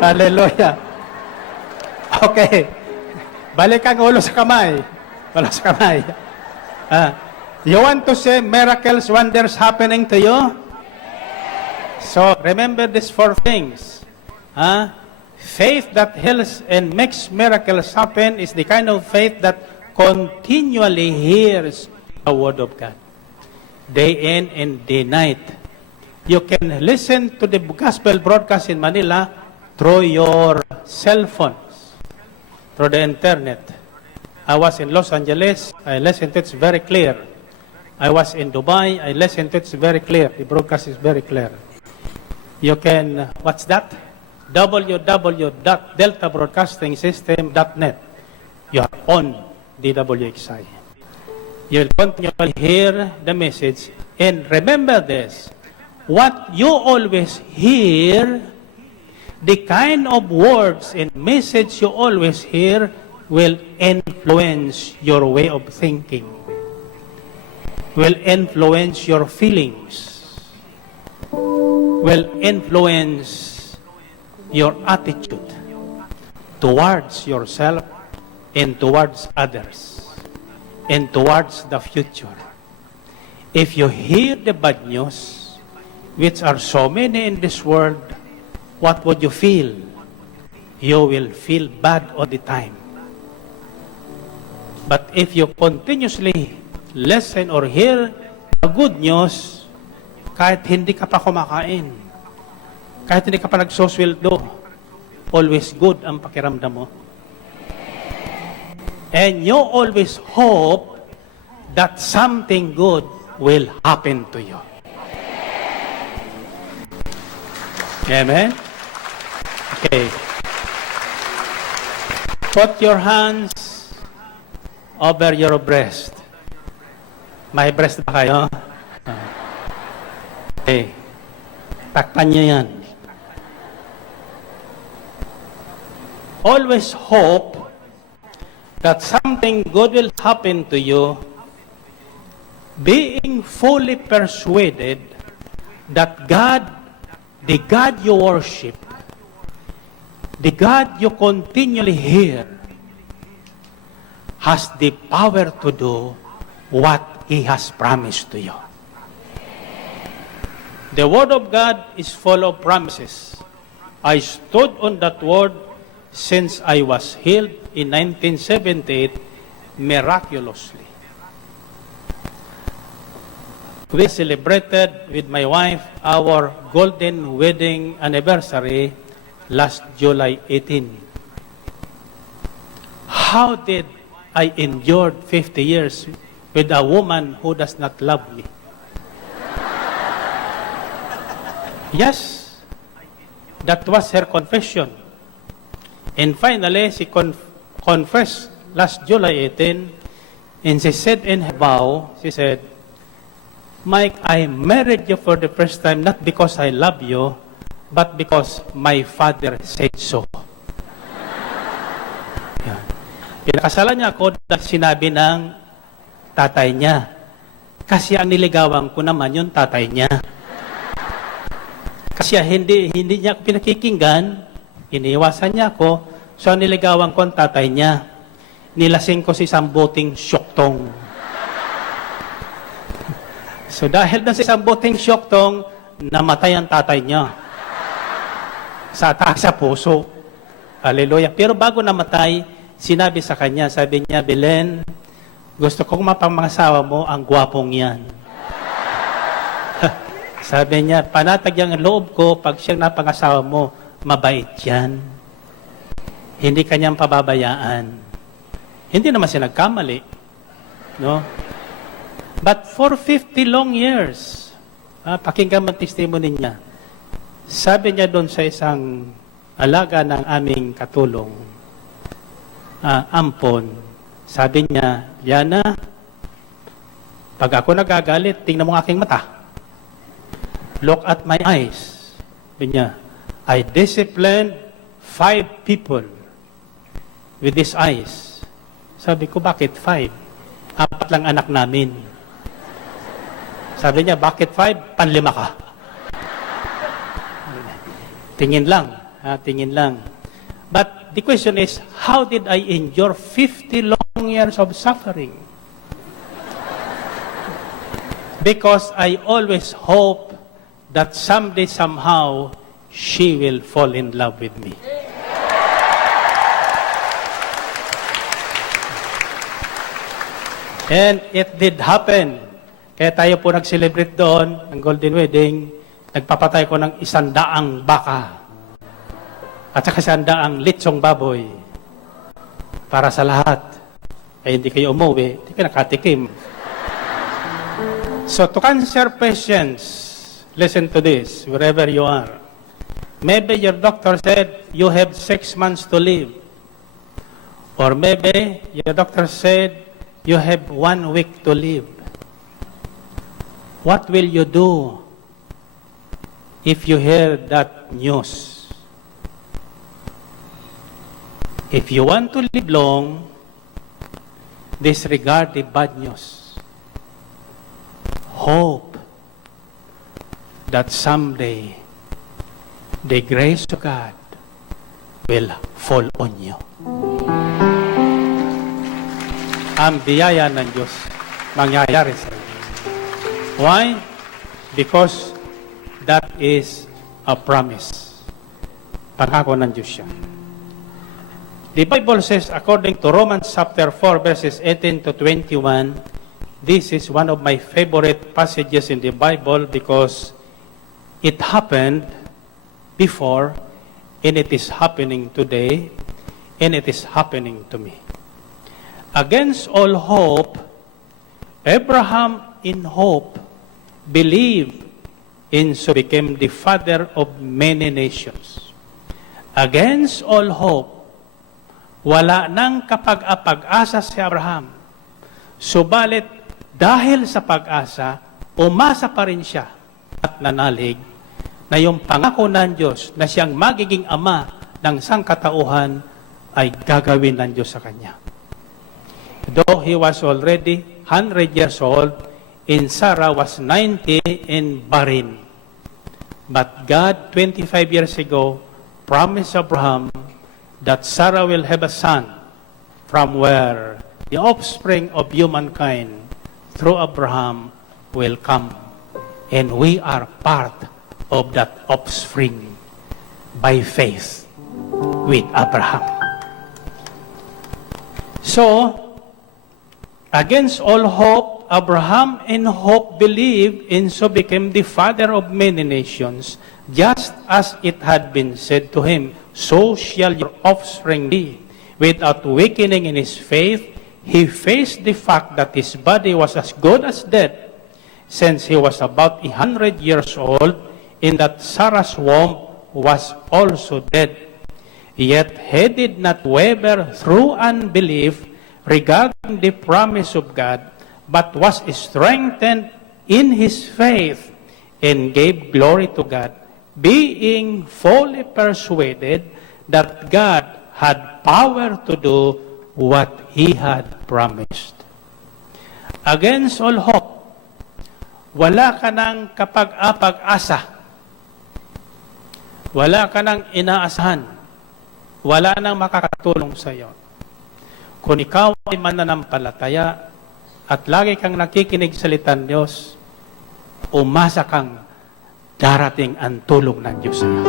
Hallelujah. Okay. Balik ang ulo sa kamay. Ulo sa kamay. You want to see miracles, wonders happening to you? So, remember these 4 things. Faith that heals and makes miracles happen is the kind of faith that continually hears the Word of God. Day in and day night. You can listen to the gospel broadcast in Manila through your cell phones, through the internet. I was in Los Angeles, I listened to it, it's very clear. I was in Dubai, I listened to it, it's very clear. The broadcast is very clear. You can, what's that? www.deltabroadcastingsystem.net. You are on DWXI. You'll continually hear the message. And remember this, what you always hear, the kind of words and message you always hear will influence your way of thinking, will influence your feelings, will influence your attitude towards yourself and towards others and towards the future. If you hear the bad news, which are so many in this world, what would you feel? You will feel bad all the time. But if you continuously listen or hear the good news, kahit hindi ka pa kumakain, kahit hindi ka pa nagsusweldo, always good ang pakiramdam mo. And you always hope that something good will happen to you. Amen? Okay. Put your hands over your breast. May breast ba kayo? Okay. Takpan niyo yan. Always hope that something good will happen to you, being fully persuaded that God, the God you worship, the God you continually hear, has the power to do what He has promised to you. The Word of God is full of promises. I stood on that Word since I was healed in 1978 miraculously. We celebrated with my wife our golden wedding anniversary last July 18. How did I endure 50 years with a woman who does not love me? Yes, that was her confession. And finally, she confessed last July 18, and she said in her vow, she said, Mike, I married you for the first time not because I love you, but because my father said so. Yan. Pinakasalan niya ako dahil sinabi ng tatay niya. Kasi ang niligawan ko naman yung tatay niya. Kasi hindi niya ako pinakikinggan, iniiwasan niya ako, so ang niligawan ko ang tatay niya. Nilasing ko si isang boting syoktong. So dahil na sa isang boting syoktong, namatay ang tatay niya. Sa atake sa puso. Hallelujah. Pero bago namatay, sinabi sa kanya, sabi niya, Belen, gusto kong mapamangasawa mo ang gwapong yan. Sabi niya, panatag yung loob ko, pag siyang napangasawa mo, mabait yan. Hindi kanyang pababayaan. Hindi naman siya nagkamali. No? But for 50 long years, pakinggan mo ang testimony niya. Sabi niya doon sa isang alaga ng aming katulong, ampon, sabi niya, Liana, pag ako nagagalit, tingnan mo ang aking mata. Look at my eyes. Sabi niya, I disciplined 5 people with these eyes. Sabi ko, bakit 5? 4 lang anak namin. Sabi niya, bakit 5? Panlima ka. Tingin lang. tingin lang. But the question is, how did I endure 50 long years of suffering? Because I always hope that someday, somehow, she will fall in love with me. And it did happen. Kaya tayo po nag-celebrate doon ng Golden Wedding. Nagpapatay ko ng 100 baka. At saka 100 litsong baboy. Para sa lahat. Ay hindi kayo umuwi, hindi kayo nakatikim. So to answer questions, listen to this, wherever you are. Maybe your doctor said you have 6 months to live. Or maybe your doctor said you have 1 week to live. What will you do if you hear that news? If you want to live long, disregard the bad news. Hope that someday the grace of God will fall on you. Ang biyaya ng Diyos mangyayari sa iyo. Why? Because that is a promise. Pangako ng Diyos siya. The Bible says, according to Romans chapter 4, verses 18 to 21, this is one of my favorite passages in the Bible because it happened before, and it is happening today, and it is happening to me. Against all hope, Abraham in hope believed, and so became the father of many nations. Against all hope, wala nang kapag-apag-asa si Abraham. Subalit, dahil sa pag-asa, umasa pa rin siya at nanalig na yung pangako ng Diyos na siyang magiging ama ng sangkatauhan ay gagawin ng Diyos sa kanya. Though he was already 100 years old, and Sarah was 90 and barren. But God, 25 years ago, promised Abraham that Sarah will have a son from where the offspring of humankind through Abraham will come. And we are part of that offspring by faith with Abraham. So, against all hope, Abraham in hope believed, and so became the father of many nations, just as it had been said to him, so shall your offspring be. Without weakening in his faith, he faced the fact that his body was as good as dead, since he was about 100 years old, and that Sarah's womb was also dead. Yet he did not waver through unbelief regarding the promise of God, but was strengthened in his faith, and gave glory to God, being fully persuaded that God had power to do what He had promised. Against all hope, wala ka ng kapag-apag-asa, wala ka ng inaasahan, wala nang makakatulong sa iyo. Kung ikaw ay mananampalataya at lagi kang nakikinig sa salita ng Diyos, umasa kang darating ang tulong ng Diyos sa iyo.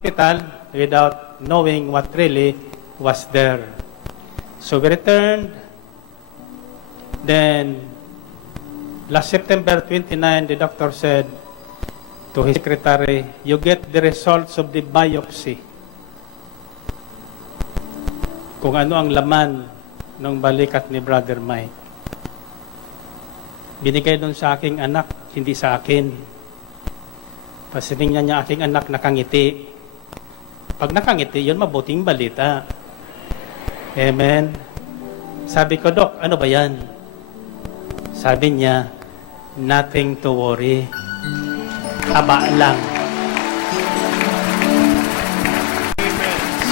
hospital without knowing what really was there. So we returned. Then, last September 29, the doctor said to his secretary, you get the results of the biopsy. Kung ano ang laman ng balikat ni Brother Mike. Binigay doon sa aking anak, hindi sa akin. Pasiningnan niya aking anak nakangiti. Pag nakangiti, yun mabuting balita. Amen. Sabi ko, Dok, ano ba yan? Sabi niya, nothing to worry. Aba lang.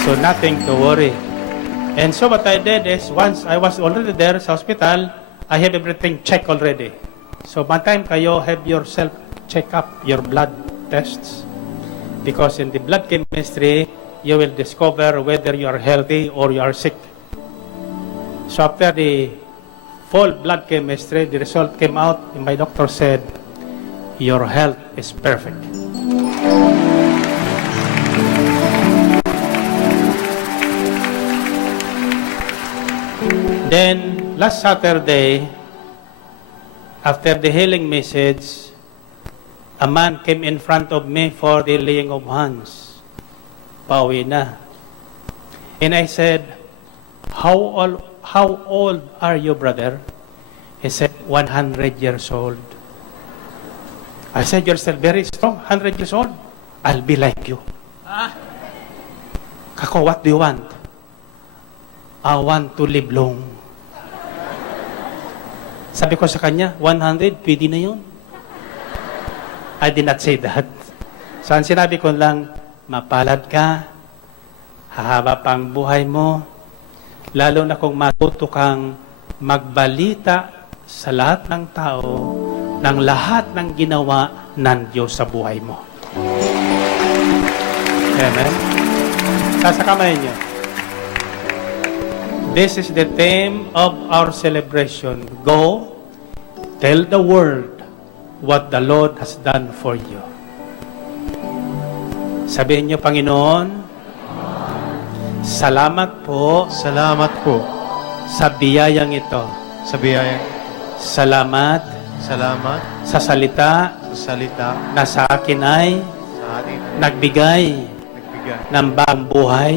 So, nothing to worry. And so what I did is, once I was already there sa hospital, I have everything checked already. So, one time kayo have yourself check up your blood tests. Because in the blood chemistry, you will discover whether you are healthy or you are sick. So after the full blood chemistry, the result came out, and my doctor said, your health is perfect. Then, last Saturday, after the healing message, a man came in front of me for the laying of hands. Pauwi na. And I said, how old are you, brother? He said, 100 years old. I said, you're still very strong, 100 years old. I'll be like you. Kako, what do you want? I want to live long. Sabi ko sa kanya, 100, pwede na yun. I did not say that. So, ang sinabi ko lang, mapalad ka, hahaba pang buhay mo, lalo na kung matuto kang magbalita sa lahat ng tao ng lahat ng ginawa ng Diyos sa buhay mo. Amen? Sa kamay niyo. This is the theme of our celebration. Go, tell the world what the Lord has done for you. Sabihin niyo, Panginoon, salamat po sa biyayang ito. Sa biyayang Salamat salamat sa salita sa salita na sa akin ay sa ating nagbigay nagbigay ng bagong buhay,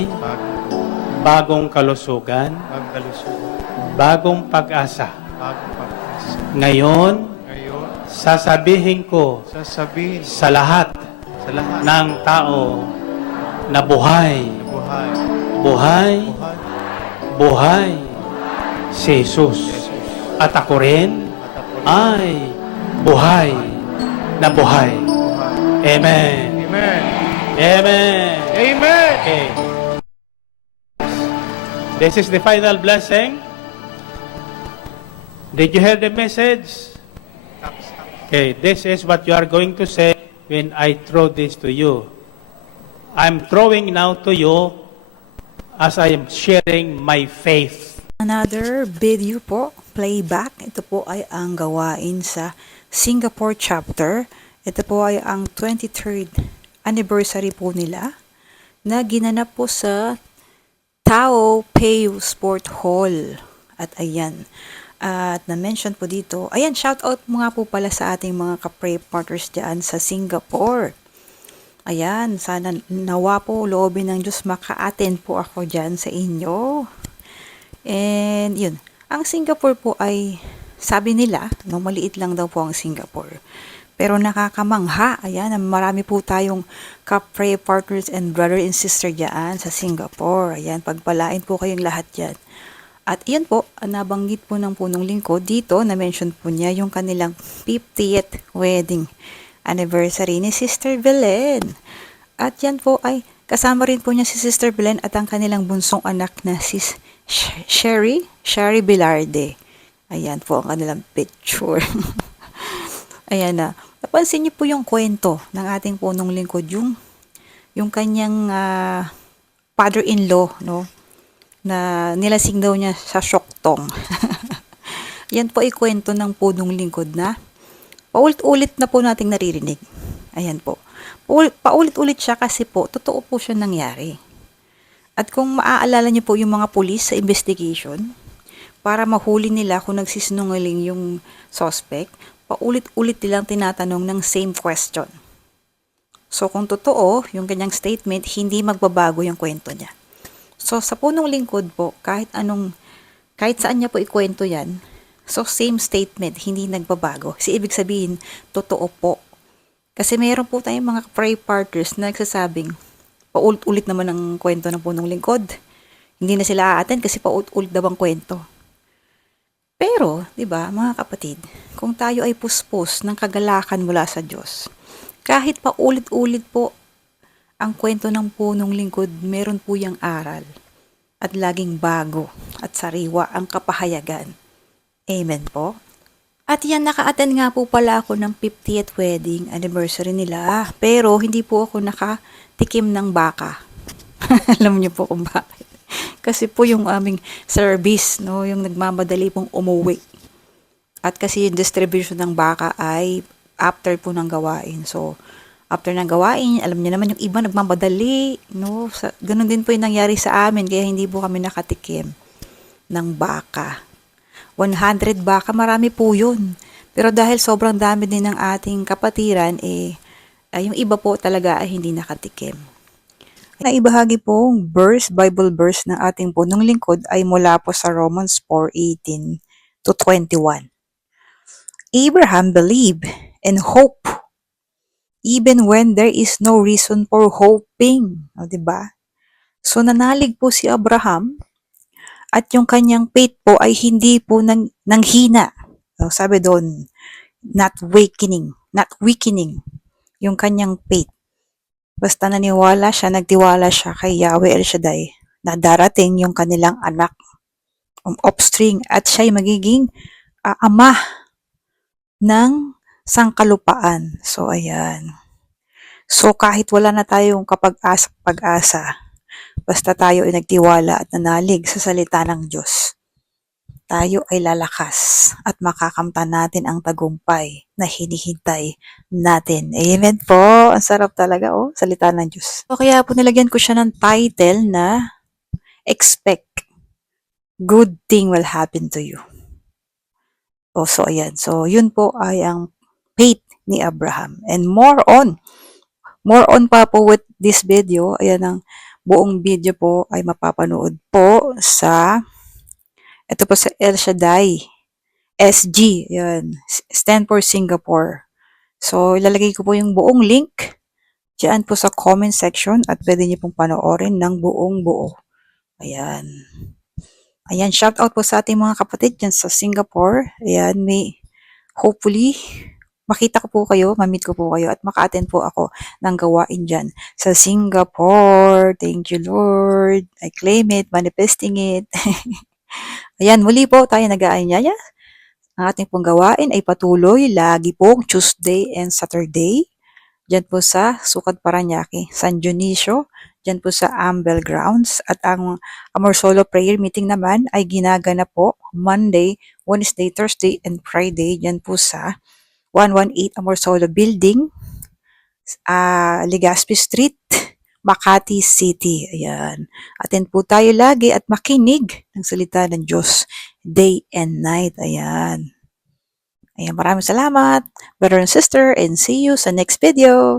bagong kalusugan, pagkalusugan, bagong pag-asa. bagong pagkasa. Ngayon, Ngayon, sasabihin ko sasabihin sa lahat sa lahat ng tao na buhay, na buhay, buhay, buhay, buhay si Jesus. At ako rin at ako rin ay buhay na buhay. buhay. Amen. Amen. Amen. Amen. Okay. This is the final blessing. Did you hear the message? Okay, this is what you are going to say when I throw this to you. I'm throwing now to you as I am sharing my faith. Another video po, playback. Ito po ay ang gawain sa Singapore chapter. Ito po ay ang 23rd anniversary po nila na ginanap po sa Tao Peu Sport Hall. At ayan, at na-mention po dito, ayan, shout out mga po pala sa ating mga ka-pray partners dyan sa Singapore. Ayan, sana nawa po loobin ng Diyos maka-attend po ako dyan sa inyo. And yun, ang Singapore po ay, sabi nila, no, maliit lang daw po ang Singapore. Pero nakakamangha, ayan, marami po tayong ka-pray partners and brother and sister dyan sa Singapore. Ayan, pagpalain po kayong lahat dyan. At iyan po, nabanggit po ng punong lingkod dito, na-mention po niya yung kanilang 50th wedding anniversary ni Sister Belen. At yan po ay kasama rin po niya si Sister Belen at ang kanilang bunsong anak na si Sherry Bilarde. Ayan po ang kanilang picture. Ayan na. Napansin niyo po yung kwento ng ating punong lingkod, yung kanyang father-in-law, no? Na nilasing daw niya sa Syoktong. Yan po ay kwento ng punong lingkod na paulit-ulit na po nating naririnig. Ayan po. Paulit-ulit siya kasi po, totoo po siya nangyari. At kung maaalala niyo po yung mga pulis sa investigation, para mahuli nila kung nagsisinungaling yung suspect, paulit-ulit nilang tinatanong ng same question. So kung totoo, yung kanyang statement, hindi magbabago yung kwento niya. So sa punong lingkod po, kahit saan niya po ikwento yan, so same statement, hindi nagbabago. Kasi ibig sabihin, totoo po. Kasi meron po tayong mga pray partners na nagsasabing, paulit-ulit naman ang kwento ng punong lingkod. Hindi na sila aaten kasi paulit-ulit daw ang kwento. Pero, di ba, mga kapatid, kung tayo ay puspos ng kagalakan mula sa Diyos, kahit paulit-ulit po ang kwento ng punong lingkod, meron po yung aral at laging bago at sariwa ang kapahayagan. Amen po. At yan, naka-attend nga po pala ako ng 50th wedding anniversary nila. Pero hindi po ako nakatikim ng baka. Alam niyo po kung bakit. Kasi po yung aming service, no, yung nagmamadali pong umuwi. At kasi yung distribution ng baka ay after po ng gawain. So, after ng gawain, alam niyo naman yung iba nagmamadali, no? Ganun din po yung nangyari sa amin, kaya hindi po kami nakatikim ng baka. 100 baka, marami po yun. Pero dahil sobrang dami din ng ating kapatiran, yung iba po talaga ay hindi nakatikim. Naibahagi pong Bible verse ng ating punong lingkod ay mula po sa Romans 4:18 to 21. Abraham believed and hope even when there is no reason for hoping. O, diba? So, nanalig po si Abraham at yung kanyang faith po ay hindi po nanghina. So, sabi doon, not weakening yung kanyang faith. Basta nagtiwala siya kay Yahweh El Shaddai na darating yung kanilang anak, offspring, at siya'y magiging ama ng sangkalupaan. So, ayan. So, kahit wala na tayong pag-asa, basta tayo ay nagtiwala at nanalig sa salita ng Diyos, tayo ay lalakas at makakamtan natin ang tagumpay na hinihintay natin. Amen po. Ang sarap talaga, salita ng Diyos. So, kaya po nilagyan ko siya ng title na Expect Good Thing Will Happen to You. So ayan. So, yun po ay ang faith ni Abraham. And more on pa po with this video. Ayan, ang buong video po ay mapapanood po ito po sa El Shaddai SG. Ayan. Stand for Singapore. So, ilalagay ko po yung buong link diyan po sa comment section at pwede niyo pong panoorin ng buong buo. Ayan. Ayan, shout out po sa ating mga kapatid dyan sa Singapore. Ayan, hopefully, makita ko po kayo, ma-meet ko po kayo, at maka-attend po ako ng gawain dyan sa Singapore. Thank you, Lord. I claim it, manifesting it. Ayan, muli po tayo nag-aanyaya. Ang ating pong gawain ay patuloy, lagi pong Tuesday and Saturday. Dyan po sa Sukat Paranaque, San Dionisio, dyan po sa Ambel Grounds. At ang Amor Solo Prayer Meeting naman ay ginagana po Monday, Wednesday, Thursday, and Friday. Dyan po sa 118 Amor Solo Building, Legazpi Street, Makati City. Ayan. Attend po tayo lagi at makinig ng salita ng Diyos day and night. Ayan. Ayan, maraming salamat, brother and sister, and see you sa next video.